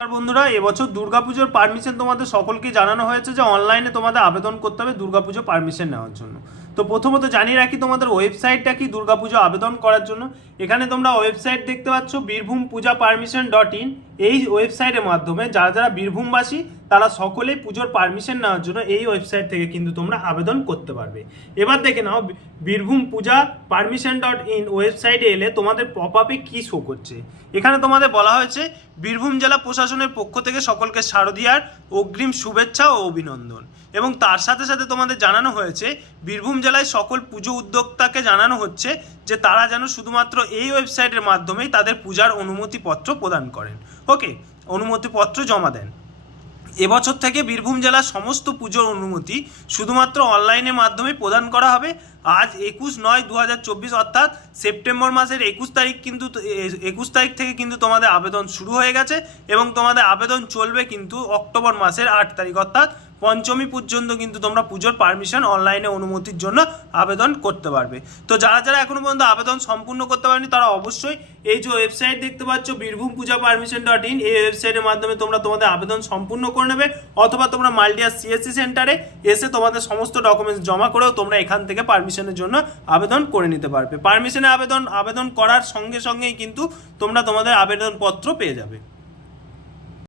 বন্ধুরা, এবছর দুর্গাপুজোর পারমিশন তোমাদের সকলকে জানানো হয়েছে যে অনলাইনে তোমাদের আবেদন করতে হবে দুর্গাপুজো পারমিশন নেওয়ার জন্য। তো প্রথমত জানিয়ে রাখি তোমাদের ওয়েবসাইটটা কি দুর্গাপুজো আবেদন করার জন্য। এখানে তোমরা ওয়েবসাইট দেখতে পাচ্ছ বীরভূম পূজা পারমিশন .in। এই ওয়েবসাইটের মাধ্যমে যারা যারা বীরভূমবাসী তারা সকলেই পুজোর পারমিশন নেওয়ার জন্য এই ওয়েবসাইট থেকে কিন্তু তোমরা আবেদন করতে পারবে। এবার দেখে নাও বীরভূম পূজা পারমিশন .in ওয়েবসাইটে এলে তোমাদের পপ আপে কী শো করছে। এখানে তোমাদের বলা হয়েছে বীরভূম জেলা প্রশাসনের পক্ষ থেকে সকলকে শারদীয়ার অগ্রিম শুভেচ্ছা ও অভিনন্দন, এবং তার সাথে সাথে তোমাদের জানানো হয়েছে বীরভূম জেলায় সকল পুজো উদ্যোক্তাকে জানানো হচ্ছে যে তারা যেন শুধুমাত্র এই ওয়েবসাইটের মাধ্যমেই তাদের পূজার অনুমতিপত্র প্রদান করেন। ওকে, অনুমতিপত্র জমা দেন। এবছর থেকে বীরভূম জেলার সমস্ত পুজোর অনুমতি শুধুমাত্র অনলাইনের মাধ্যমে প্রদান করা হবে। আজ 21/9/2024 অর্থাৎ সেপ্টেম্বর মাসের 21 তারিখ থেকে কিন্তু তোমাদের আবেদন শুরু হয়ে গেছে, এবং তোমাদের আবেদন চলবে কিন্তু অক্টোবর মাসের 8 তারিখ অর্থাৎ পঞ্চমী পর্যন্ত কিন্তু তোমরা পুজোর পারমিশন অনলাইনে অনুমতির জন্য আবেদন করতে পারবে। তো যারা যারা এখনো পর্যন্ত আবেদন সম্পূর্ণ করতে পারেনি তারা অবশ্যই এই যে ওয়েবসাইট দেখতে পাচ্ছ বীরভূম পূজা পারমিশন .in, এই ওয়েবসাইটের মাধ্যমে তোমরা তোমাদের আবেদন সম্পূর্ণ করে নেবে, অথবা তোমরা মাল্টিয়া সিএসসি সেন্টারে এসে তোমাদের সমস্ত ডকুমেন্টস জমা করেও তোমরা এখান থেকে পারমিশনের জন্য আবেদন করে নিতে পারবে। পারমিশনে আবেদন করার সঙ্গে সঙ্গেই কিন্তু তোমরা তোমাদের আবেদনপত্র পেয়ে যাবে।